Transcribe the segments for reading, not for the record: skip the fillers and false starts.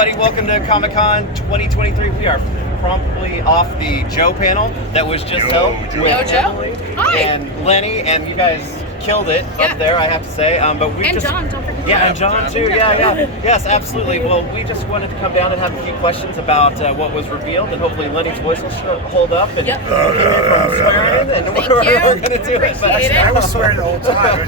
Welcome to Comic-Con 2023. We are promptly off the Joe panel that was just held with Emily and Lenny, and you guys killed it up there, I have to say. But we John, don't forget. Yeah, and John too. Yes, absolutely. Well, we just wanted to come down and have a few questions about what was revealed, and hopefully Lenny's voice will hold up and keep you from swearing. And we're going to do it. But I was swearing the whole time.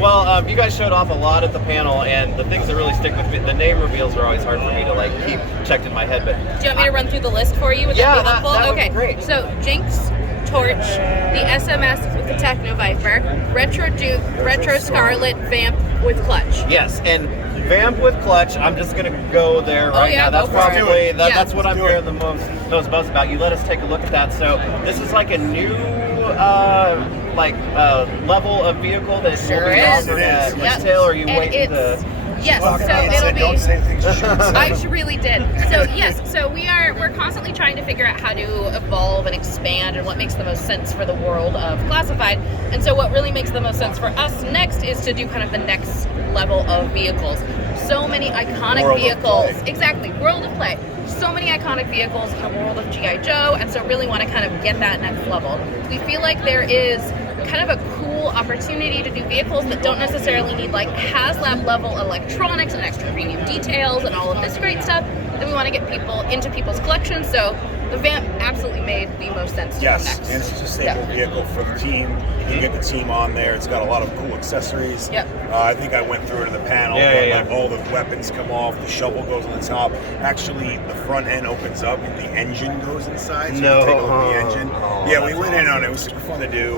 Well, you guys showed off a lot at the panel, and the things that really stick with me, the name reveals are always hard for me to keep checked in my head. But do you want me to run through the list for you? Would that be helpful? That would be great. So Jinx, Torch, the SMS with the Techno Viper, Retro Duke, Retro Scarlet, Vamp with Clutch. Yes, and Vamp with Clutch, I'm just going to go there right now. That's probably, that's what I'm hearing the most buzz about. You let us take a look at that. So this is like a new level of vehicle that will be offered at retail, or are you waiting to... Yes, so it'll be. Don't say things you shouldn't say. I really did. So yes, so we're constantly trying to figure out how to evolve and expand and what makes the most sense for the world of classified. And so what really makes the most sense for us next is to do kind of the next level of vehicles. So many iconic vehicles. Exactly, world of play. So many iconic vehicles in the world of G.I. Joe, and so really want to kind of get that next level. We feel like there is kind of a cool opportunity to do vehicles that don't necessarily need HasLab level electronics and extra premium details and all of this great stuff, that we want to get people into people's collections. So the Vamp absolutely made the most sense to come next. And it's just a staple vehicle for the team. You get the team on there. It's got a lot of cool accessories. I think I went through it in the panel. All the weapons come off. The shovel goes on the top. Actually, the front end opens up and the engine goes inside. So you can take a look at the engine. We went in on it. It was super fun to do.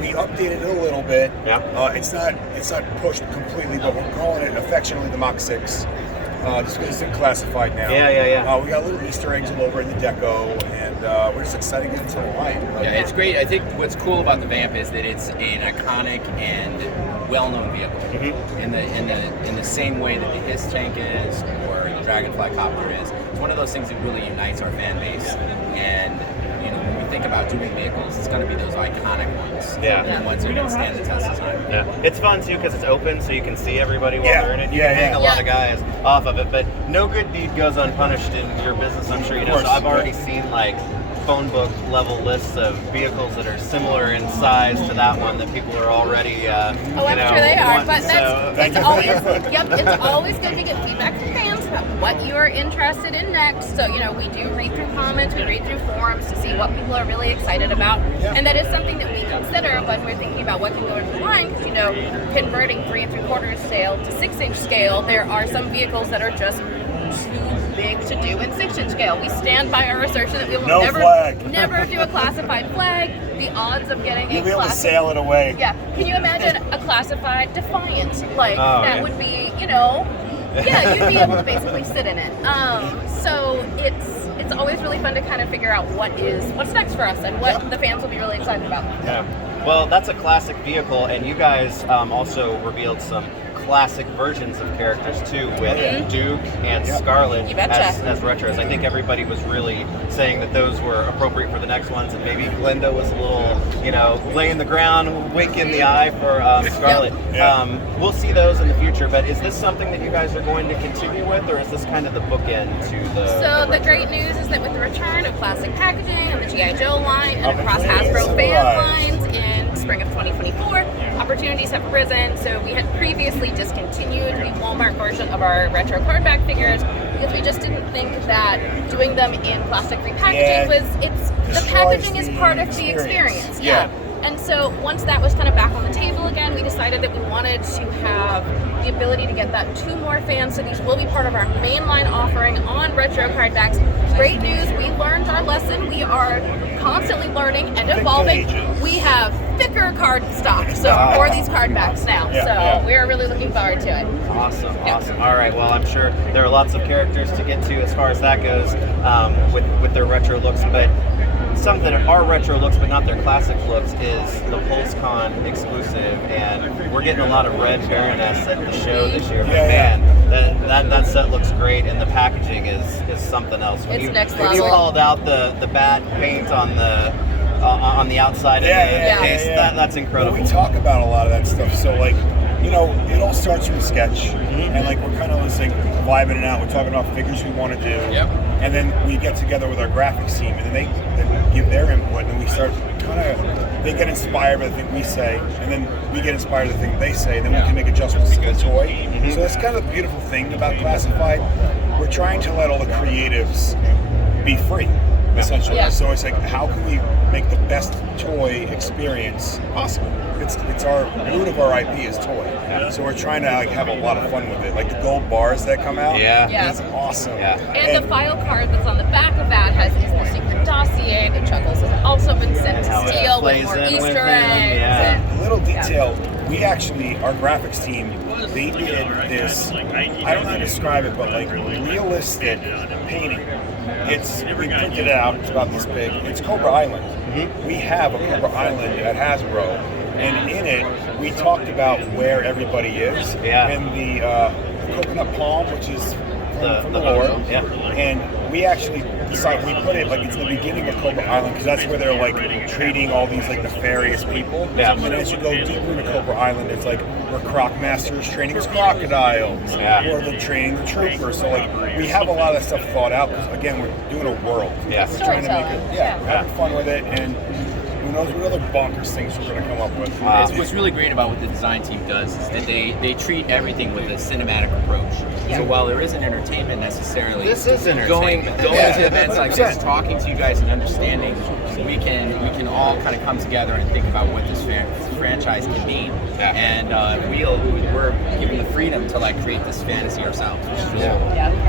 We updated it a little bit. It's not pushed completely, but we're calling it affectionately the Mach 6. Just because it's in classified now. We got little Easter eggs all over in the deco, and we're just excited to get into the line. It's great. I think what's cool about the Vamp is that it's an iconic and well-known vehicle. In the same way that the Hiss tank is, or the Dragonfly copter is. It's one of those things that really unites our fan base. And when we think about doing vehicles, it's going to be those iconic ones. The ones that are going to stand the test of time. It's fun too because it's open, so you can see everybody while they're in it. You can hang a lot of guys off of it, but no good deed goes unpunished in your business, I'm sure you know. So I've already seen phone book level lists of vehicles that are similar in size to that one that people are already I'm sure they are, but it's always good to get feedback from fans about what you're interested in next. So we do read through comments, we read through forums to see what people are really excited about, and that is something that we consider when we're thinking about what can go into the line, because converting 3 3/4 scale to 6-inch scale, there are some vehicles that are just too big to do in 6-inch scale. We stand by our assertion that we will never do a classified flag. The odds of getting you'll be able to sail it away. Can you imagine a classified Defiant? That would be, you'd be able to basically sit in it. So it's always really fun to kind of figure out what's next for us and what the fans will be really excited about. Well, that's a classic vehicle, and you guys also revealed some classic versions of characters too, with Duke and Scarlet as retros. I think everybody was really saying that those were appropriate for the next ones, and maybe Glenda was a little, laying the ground, wink in the eye for Scarlet. We'll see those in the future, but is this something that you guys are going to continue with, or is this kind of the bookend to the So the great news is that with the return of classic packaging and the G.I. Joe line and across Hasbro fan lines in spring of 2024, opportunities have arisen. So we had previously discontinued the Walmart version of our retro cardback figures because we just didn't think that doing them in plastic repackaging the packaging is part of the experience. And so once that was kind of back on the table again, we decided that we wanted to have the ability to get that to more fans. So these will be part of our mainline offering on retro cardbacks. Great news, we learned our lesson. We are constantly learning and evolving. We have thicker card stock for these card backs now. We're really looking forward to it. Awesome. All right, well, I'm sure there are lots of characters to get to as far as that goes with their retro looks, but some that are retro looks but not their classic looks is the PulseCon exclusive, and we're getting a lot of red Baroness at the show this year. That set looks great, and the packaging is something else. It's next level. When you called out the bat paint on the outside of the case, that's incredible. Well, we talk about a lot of that stuff, so it all starts from sketch, and we're kind of listening. vibing it out. We're talking about figures we want to do. Yep. And then we get together with our graphics team, and then they give their input, and we start they get inspired by the thing we say, and then we get inspired by the thing they say, and then we can make adjustments to the toy. So that's kind of the beautiful thing about Classified. We're trying to let all the creatives be free, essentially. Yeah. So it's like, how can we make the best toy experience possible? It's our root of our IP is toy. So we're trying to have a lot of fun with it. Like the gold bars that come out, that's awesome. And the file card that's on the back of that is the secret dossier that Chuckles has also been sent to steal with more Easter eggs. A little detail, we actually, our graphics team, they did this, I don't know how to describe it, but like realistic painting. We printed it out, it's about this big. It's Cobra Island. We have a Cobra Island at Hasbro, and in it, we talked about where everybody is, and the coconut palm, which is from the lore, and we actually decided, we put it like it's the beginning of Cobra Island, because that's where they're like treating all these like nefarious people, and as you go deeper into Cobra Island, it's like where Croc Master is training his crocodiles, or they're training the troopers, so like we have a lot of that stuff thought out, because again, we're doing a world, we're trying to make it, having fun with it, and who knows what other bonkers things we're going to come up with. What's really great about what the design team does is that they treat everything with a cinematic approach. So while there isn't entertainment necessarily, this is going entertainment. to events like this, talking to you guys and understanding, we can all kind of come together and think about what this franchise can mean. And we're given the freedom to like create this fantasy ourselves, which is really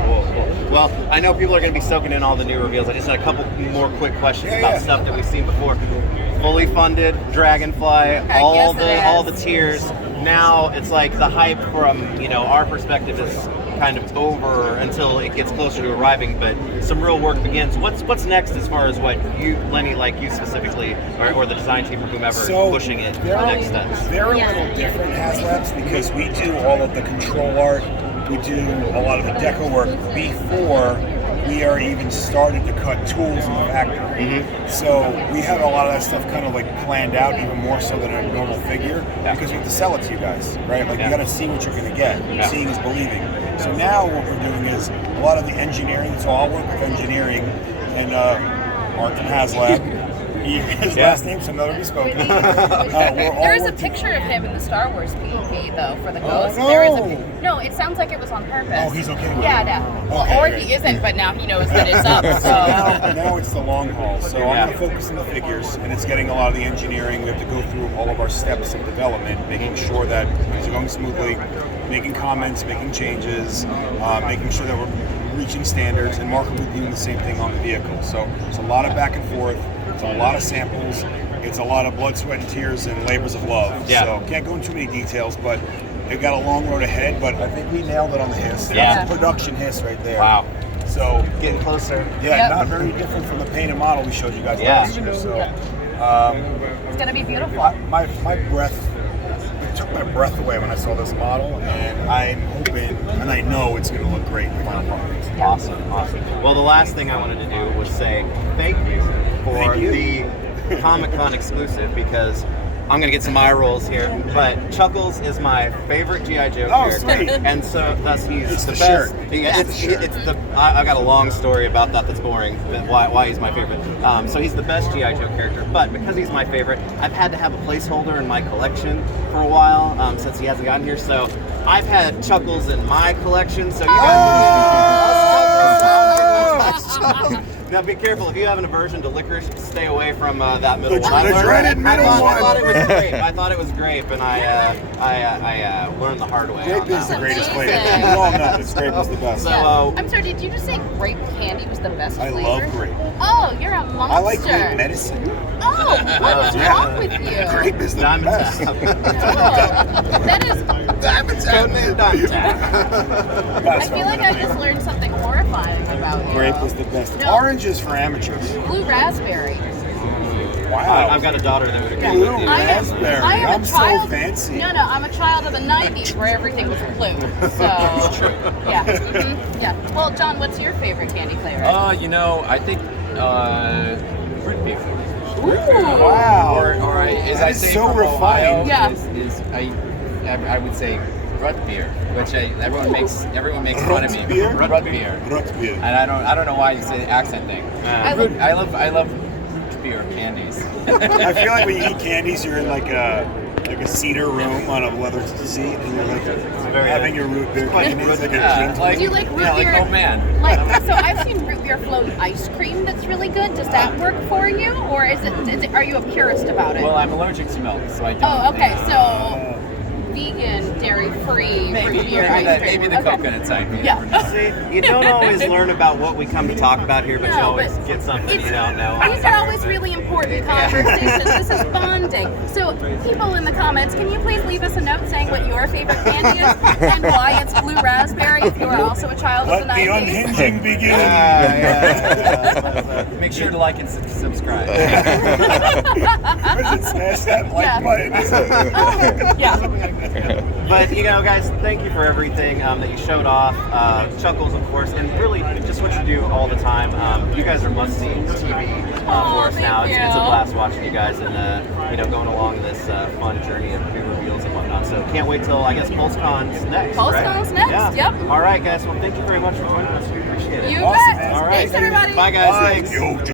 cool. Well, I know people are going to be soaking in all the new reveals. I just had a couple more quick questions about stuff that we've seen before. Fully funded, Dragonfly, all the tiers. Now it's like the hype from our perspective is kind of over until it gets closer to arriving, but some real work begins. What's next as far as what you, Lenny, like you specifically, or the design team or whomever is pushing it the next steps? They're a little different, HasLabs, because we do all of the control art, we do a lot of the deco work before we are even started to cut tools in the factory. So we have a lot of that stuff kind of like planned out, even more so than a normal figure, because we have to sell it to you guys, right? Like you got to see what you're going to get. Seeing is believing. So now what we're doing is a lot of the engineering. So I'll work with engineering and Mark from HasLab. His last name should never be spoken. There is a picture of him in the Star Wars PvP though for the Ghost. No. There is no. It sounds like it was on purpose. Oh, he's okay with it. Well, or he isn't, but now he knows that it's up. So now it's the long haul. So I'm going to focus on the figures, and it's getting a lot of the engineering. We have to go through all of our steps of development, making sure that things are going smoothly, making comments, making changes, making sure that we're reaching standards, and Mark will be doing the same thing on the vehicle. So there's a lot of back and forth. It's a lot of samples. It's a lot of blood, sweat, and tears and labors of love. So can't go into too many details, but they've got a long road ahead. But I think we nailed it on the hiss. That's a production hiss right there. Wow. So getting closer. Not very different from the painted model we showed you guys last year. So it's gonna be beautiful. My breath. It took my breath away when I saw this model, and I'm hoping, and I know it's going to look great in the final product. Awesome. Well, the last thing I wanted to do was say thank you for the Comic-Con exclusive, because I'm going to get some eye rolls here, but Chuckles is my favorite G.I. Joe character. Sweet. And so thus he's the best. Shirt. I got a long story about that's boring, why he's my favorite. So he's the best G.I. Joe character, but because he's my favorite, I've had to have a placeholder in my collection for a while, since he hasn't gotten here. So I've had Chuckles in my collection, so you guys now be careful, if you have an aversion to licorice, stay away from that middle one. The dreaded middle one. I thought it was grape. I thought it was grape, and I learned the hard way. Grape is the greatest flavor. We all know this. Grape is the best. So, I'm sorry, did you just say grape candy was the best flavor? I love grape. Oh, you're a monster. I like grape medicine. Oh, what is wrong with you? Grape is the best. That is... I feel like I just learned something horrifying about you. Grape is the best. No. Orange is for amateurs. Blue raspberry. Wow. I've got a daughter that would agree Blue with you. raspberry. I'm so fancy. No, I'm a child of the 90s where everything was blue. So, yeah. Well, John, what's your favorite candy flavor? I think root beer. Wow. Or as that I is say so from refined. Ohio, I would say Rut beer, which everyone makes fun of me. Rut beer. And I don't know why you say the accent thing. I love root beer candies. I feel like when you eat candies, you're in like a cedar room on a leather seat, and you're like having your root beer candies. Do you like root beer? Like, oh man. So I've seen root beer float ice cream that's really good. Does that work for you, or is it? Are you a purist about it? Well, I'm allergic to milk, so I don't. Oh, okay. So vegan, dairy-free root beer ice cream. Maybe the coconut type. Yeah. See, you don't always learn about what we come to talk about here, but you always get something you don't know. These are always really important conversations. This is bonding. So, people in the comments, can you please leave us a note saying what your favorite candy is and why it's blue raspberry if you are also a child of the 90s? Let the unhinging begin. Make sure to like and subscribe. Smash that like button. Yeah. But guys, thank you for everything that you showed off. Chuckles, of course, and really just what you do all the time. You guys are must-see TV for us now. It's a blast watching you guys and going along this fun journey of new reveals and whatnot. So can't wait till I guess PulseCon's next. PulseCon's next. Yeah. Yep. All right, guys. Well, thank you very much for joining us. We appreciate it. You Awesome, bet. man. All right. Thanks, everybody. Bye, guys. Thanks. Yo,